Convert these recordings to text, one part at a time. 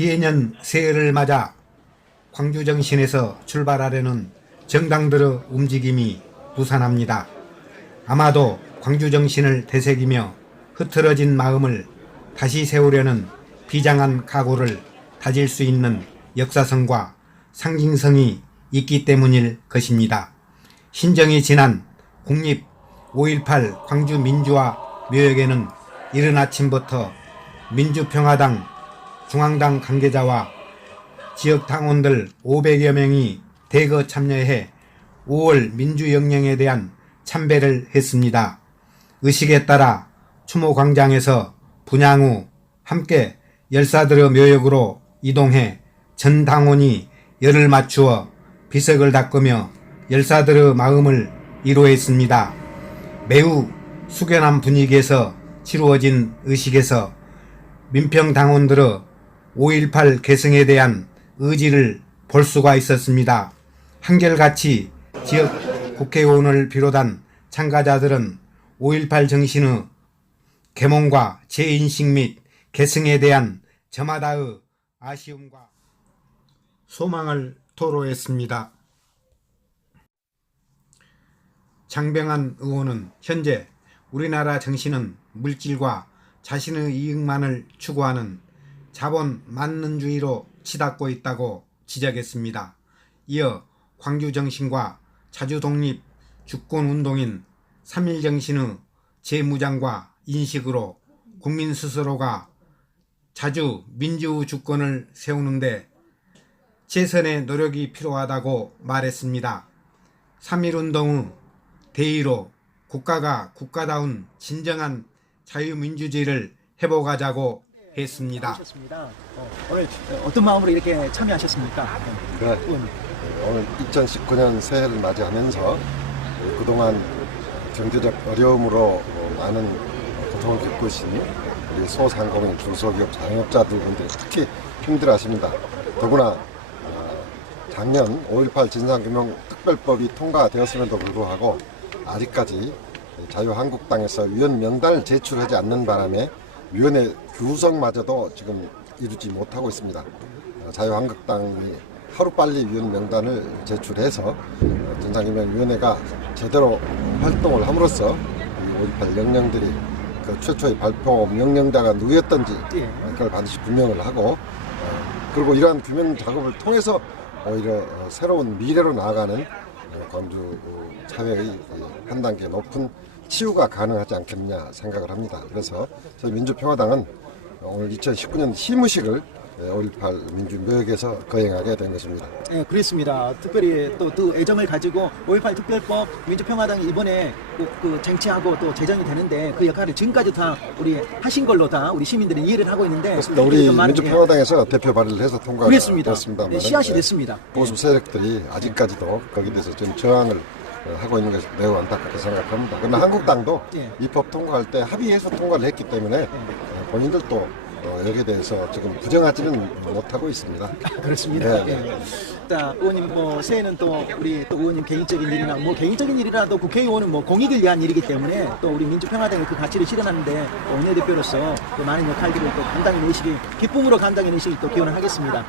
기해년 새해를 맞아 광주정신에서 출발하려는 정당들의 움직임이 부산합니다. 아마도 광주정신을 되새기며 흐트러진 마음을 다시 세우려는 비장한 각오를 다질 수 있는 역사성과 상징성이 있기 때문일 것입니다. 신정이 지난 국립 5.18 광주민주화 묘역에는 이른 아침부터 민주평화당, 중앙당 관계자와 지역 당원들 500여 명이 대거 참여해 5월 민주혁명에 대한 참배를 했습니다. 의식에 따라 추모광장에서 분향 후 함께 열사들의 묘역으로 이동해 전 당원이 열을 맞추어 비석을 닦으며 열사들의 마음을 위로했습니다. 매우 숙연한 분위기에서 치루어진 의식에서 민평 당원들의 5.18 계승에 대한 의지를 볼 수가 있었습니다. 한결같이 지역 국회의원을 비롯한 참가자들은 5.18 정신의 계몽과 재인식 및 계승에 대한 저마다의 아쉬움과 소망을 토로했습니다. 장병환 의원은 현재 우리나라 정신은 물질과 자신의 이익만을 추구하는 자본 만능주의로 치닫고 있다고 지적했습니다. 이어 광주정신과 자주독립 주권운동인 3.1정신의 재무장과 인식으로 국민 스스로가 자주 민주 주권을 세우는데 최선의 노력이 필요하다고 말했습니다. 3.1운동의 대의로 국가가 국가다운 진정한 자유민주주의를 회복하자고 했습니다. 오늘 어떤 마음으로 이렇게 참여하셨습니까? 네, 오늘 2019년 새해를 맞이하면서 그동안 경제적 어려움으로 많은 고통을 겪고 계신 우리 소상공인, 중소기업, 자영업자분들이 특히 힘들어하십니다. 더구나 작년 5.18 진상규명특별법이 통과되었음에도 불구하고 아직까지 자유한국당에서 위원 명단을 제출하지 않는 바람에 위원회 구성마저도 지금 이루지 못하고 있습니다. 자유한국당이 하루빨리 위원 명단을 제출해서 진상규명위원회가 제대로 활동을 함으로써 5.18 영령들이 그 최초의 발포 명령자가 누구였던지 그걸 반드시 규명을 하고 그리고 이러한 규명 작업을 통해서 오히려 새로운 미래로 나아가는 광주 사회의 한 단계 높은 치유가 가능하지 않겠느냐 생각을 합니다. 그래서 저희 민주평화당은 오늘 2019년 시무식을 5.18 민주묘역에서 거행하게 된 것입니다. 네, 그렇습니다. 특별히 또 애정을 가지고 5.18 특별법 민주평화당이 이번에 그 쟁취하고 또 제정이 되는데 그 역할을 지금까지 다 우리 하신 걸로 다 우리 시민들이 이해를 하고 있는데 그렇습니다. 우리 민주평화당에서 대표 발의를 해서 통과가 됐습니다. 네, 씨앗이 됐습니다. 보수 세력들이 아직까지도 거기에 대해서 좀 저항을 하고 있는 것이 매우 안타깝게 생각합니다. 그러나 한국당도 입법 통과할 때 합의해서 통과를 했기 때문에 본인들도 여기에 대해서 지금 부정하지는 못하고 있습니다. 그렇습니다. 네. 의원님 새해는 또 우리 또 의원님 개인적인 일이나 개인적인 일이라도 국회의원은 공익을 위한 일이기 때문에 또 우리 민주평화당의 그 가치를 실현하는데 원내대표로서 또 많은 역할들을 또 감당해 내시기 기쁨으로 감당해 내시기 또 기원을 하겠습니다.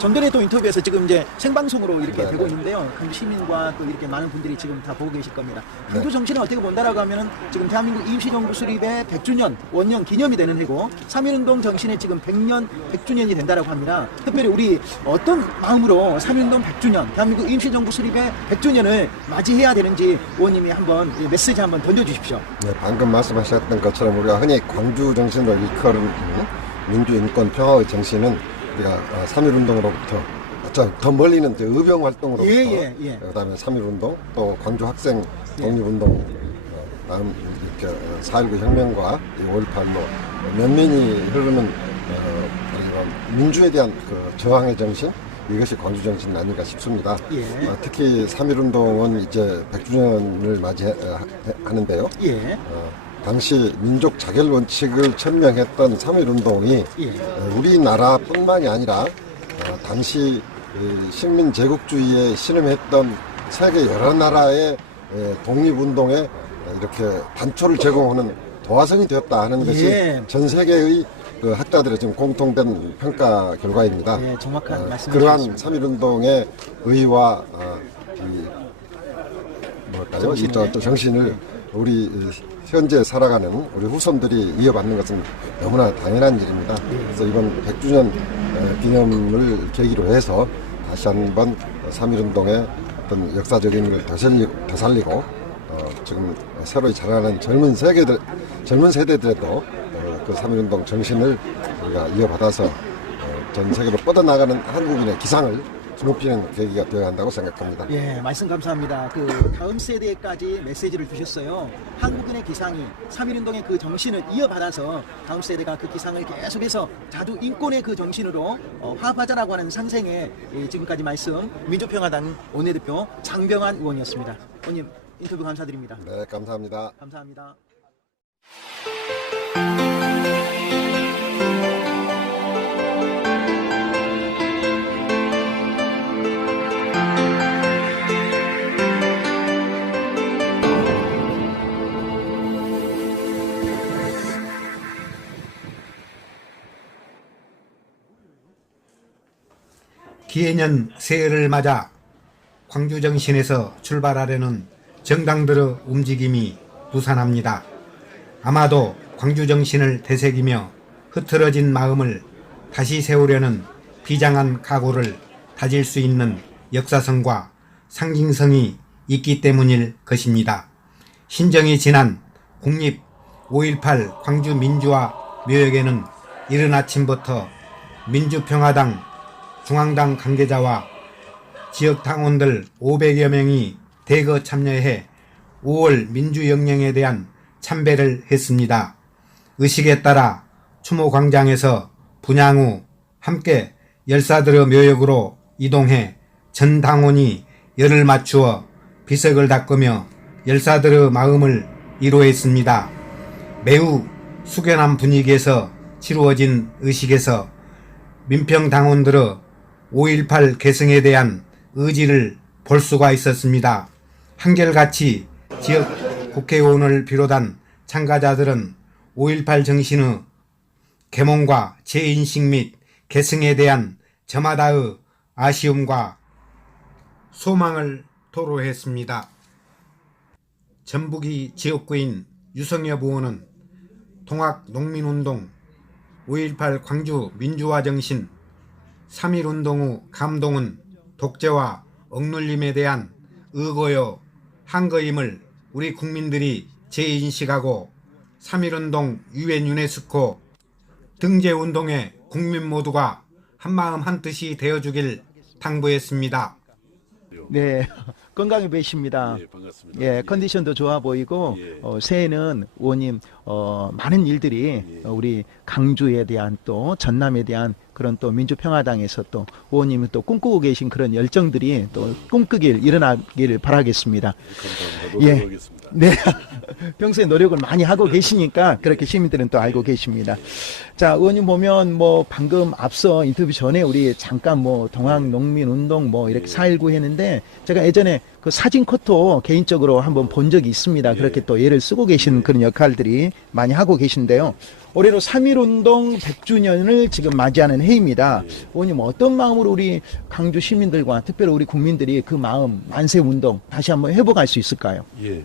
좀 전에 또 인터뷰에서 지금 이제 생방송으로 이렇게 되고 있는데요. 광주 시민과 또 이렇게 많은 분들이 지금 다 보고 계실 겁니다. 광주 정신을 어떻게 본다라고 하면은 지금 대한민국 임시정부 수립의 100주년 원년 기념이 되는 해고 3.1운동 정신의 지금 100년 100주년이 된다라고 합니다. 특별히 우리 어떤 마음으로 3.1운동 100주년 대한민국 임시정부 수립의 100주년을 맞이해야 되는지 의원님이 한번 메시지 한번 던져주십시오. 네, 방금 말씀하셨던 것처럼 우리가 흔히 광주 정신으로 일컬은 민주인권 평화의 정신은 우리가 3.1운동으로부터 더 멀리는 이제 의병활동으로부터 그다음에 3.1운동 또 광주 학생 독립운동 다음 이렇게 4.19 혁명과 5.18 면면이 흐르는 민주에 대한 그 저항의 정신 이것이 광주 정신 아닌가 싶습니다. 특히 3.1운동은 이제 100주년을 맞이하는데요. 당시 민족 자결 원칙을 천명했던 3.1운동이 우리나라뿐만이 아니라 당시 식민 제국주의에 신음했던 세계 여러 나라의 독립운동에 이렇게 단초를 제공하는 도화선이 되었다 하는 것이 예. 전 세계의 그 학자들의 지금 공통된 평가 결과입니다. 예, 정확한 말씀. 그러한 3.1운동의 의의와 또 정신을 우리 현재 살아가는 우리 후손들이 이어받는 것은 너무나 당연한 일입니다. 그래서 이번 100주년 기념을 계기로 해서 다시 한번 3.1운동의 어떤 역사적인 의미를 되살리고 지금 새로 자라나는 젊은 세대들에도 그 3.1운동 정신을 우리가 이어받아서 전 세계로 뻗어나가는 한국인의 기상을 높이는 계기가 되어야 한다고 생각합니다. 예, 말씀 감사합니다. 그 다음 세대까지 메시지를 주셨어요. 한국인의 기상이 3.1운동의 그 정신을 이어받아서 다음 세대가 그 기상을 계속해서 자주 인권의 그 정신으로 화합하자라고 하는 상생의 지금까지 말씀 민주평화당 원내대표 장병환 의원이었습니다. 의원님 인터뷰 감사드립니다. 네, 감사합니다. 감사합니다. 기해년 새해를 맞아 광주정신에서 출발하려는 정당들의 움직임이 부산합니다. 아마도 광주정신을 되새기며 흐트러진 마음을 다시 세우려는 비장한 각오를 다질 수 있는 역사성과 상징성이 있기 때문일 것입니다. 신정이 지난 국립 5.18 광주민주화 묘역에는 이른 아침부터 민주평화당 중앙당 관계자와 지역당원들 500여 명이 대거 참여해 5월 민주혁명에 대한 참배를 했습니다. 의식에 따라 추모광장에서 분향 후 함께 열사들의 묘역으로 이동해 전 당원이 열을 맞추어 비석을 닦으며 열사들의 마음을 위로했습니다. 매우 숙연한 분위기에서 치루어진 의식에서 민평당원들의 5.18 계승에 대한 의지를 볼 수가 있었습니다. 한결같이 지역 국회의원을 비롯한 참가자들은 5.18 정신의 계몽과 재인식 및 계승에 대한 저마다의 아쉬움과 소망을 토로했습니다. 전북이 지역구인 유성엽 의원은 통학농민운동, 5.18 광주 민주화 정신, 3.1운동 후 감동은 독재와 억눌림에 대한 의거요 한거임을 우리 국민들이 재인식하고 3.1운동 유엔 유네스코 등재운동에 국민 모두가 한마음 한뜻이 되어주길 당부했습니다. 네, 건강해 보이십니다. 예, 반갑습니다. 예, 컨디션도 좋아 보이고 예. 새해는 의원님 많은 일들이 우리 강주에 대한 또 전남에 대한 그런 또 민주평화당에서 또 의원님이 또 꿈꾸고 계신 그런 열정들이 또 꿈꾸길 일어나기를 바라겠습니다. 감사합니다. 예. 노력하겠습니다. 네. 평소에 노력을 많이 하고 계시니까 그렇게 시민들은 또 알고 계십니다. 자, 의원님 보면 뭐 방금 앞서 인터뷰 전에 우리 잠깐 뭐 동학농민운동 뭐 이렇게 4.19 했는데 제가 예전에 그 사진 컷도 개인적으로 한번 본 적이 있습니다. 그렇게 또 애를 쓰고 계신 그런 역할들이 많이 하고 계신데요. 올해로 3.1운동 100주년을 지금 맞이하는 해입니다. 의원님 어떤 마음으로 우리 강주 시민들과 특별히 우리 국민들이 그 마음 만세운동 다시 한번 회복할 수 있을까요? 예.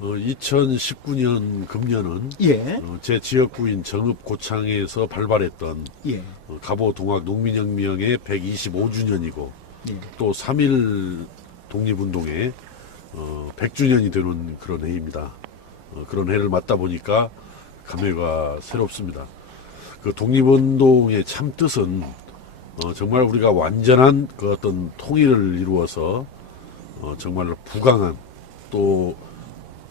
2019년 금년은 예. 제 지역구인 정읍 고창에서 발발했던 예. 갑오 동학 농민혁명의 125주년이고 예. 또 3.1 독립운동의 100주년이 되는 그런 해입니다. 그런 해를 맞다 보니까 감회가 새롭습니다. 그 독립운동의 참 뜻은 정말 우리가 완전한 그 어떤 통일을 이루어서 정말 부강한 또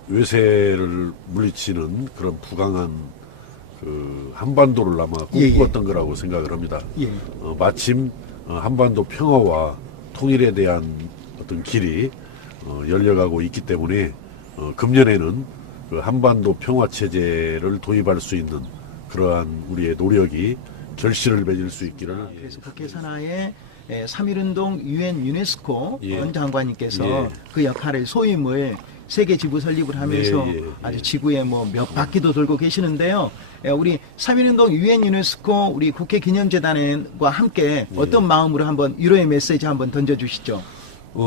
외세를 물리치는 그런 부강한 그 한반도를 아마 꿈꾸었던 거라고 생각을 합니다. 예. 마침 한반도 평화와 통일에 대한 어떤 길이 열려가고 있기 때문에 금년에는 그 한반도 평화 체제를 도입할 수 있는 그러한 우리의 노력이 결실을 맺을 수 있기를. 그래서 국회 산하에 3.1운동 유엔 유네스코 예. 원 장관님께서 예. 그 역할을 소임을 세계 지부 설립을 하면서 예, 예, 예. 아주 지구에 뭐 몇 바퀴도 돌고 계시는데요. 우리 3.1운동 유엔 유네스코 우리 국회 기념재단과 함께 어떤 마음으로 한번 위로의 메시지 한번 던져주시죠.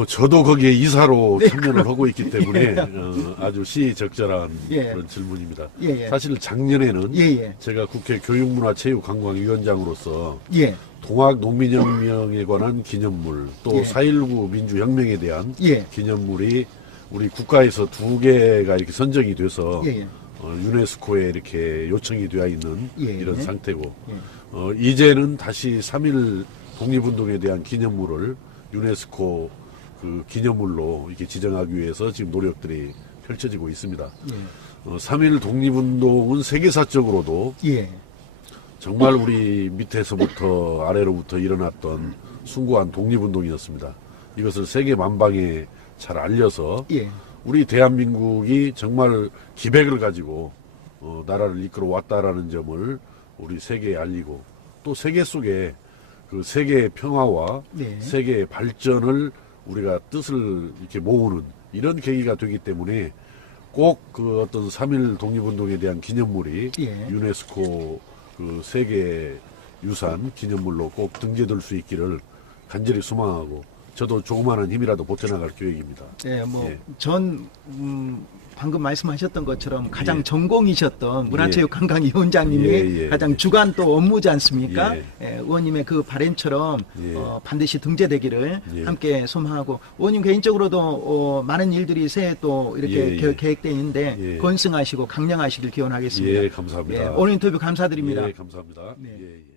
저도 거기에 이사로 네, 참여를 하고 있기 때문에 예. 아주 시적절한 예. 그런 질문입니다. 예, 예. 사실 작년에는 예, 예. 제가 국회 교육문화체육관광위원장으로서 예, 동학 농민혁명에 관한 기념물 또 예. 4.19 민주혁명에 대한 예. 기념물이 우리 국가에서 2개가 이렇게 선정이 돼서 예, 예. 유네스코에 이렇게 요청이 되어 있는 예. 이런 상태고 예. 이제는 다시 3.1 독립운동에 대한 기념물을 유네스코 그 기념물로 이렇게 지정하기 위해서 지금 노력들이 펼쳐지고 있습니다. 예. 3.1 독립운동은 세계사적으로도 예. 정말 우리 밑에서부터 아래로부터 일어났던 숭고한 독립운동이었습니다. 이것을 세계 만방에 잘 알려서 예. 우리 대한민국이 정말 기백을 가지고 나라를 이끌어 왔다라는 점을 우리 세계에 알리고 또 세계 속에 그 세계의 평화와 네. 세계의 발전을 우리가 뜻을 이렇게 모으는 이런 계기가 되기 때문에 꼭 그 어떤 3.1 독립운동에 대한 기념물이 예. 유네스코 그 세계 유산 기념물로 꼭 등재될 수 있기를 간절히 소망하고 저도 조그마한 힘이라도 보태나갈 계획입니다. 네, 뭐, 예. 방금 말씀하셨던 것처럼 가장 예. 전공이셨던 문화체육관광위원장님이 예, 예. 가장 주간 또 업무지 않습니까? 예. 의원님의 그 바램처럼 예. 반드시 등재되기를 예. 함께 소망하고 의원님 개인적으로도 많은 일들이 새해 또 이렇게 예, 예. 계획되어 있는데 예. 건승하시고 강령하시길 기원하겠습니다. 예, 감사합니다. 오늘 인터뷰 감사드립니다. 예, 감사합니다. 네. 예, 예.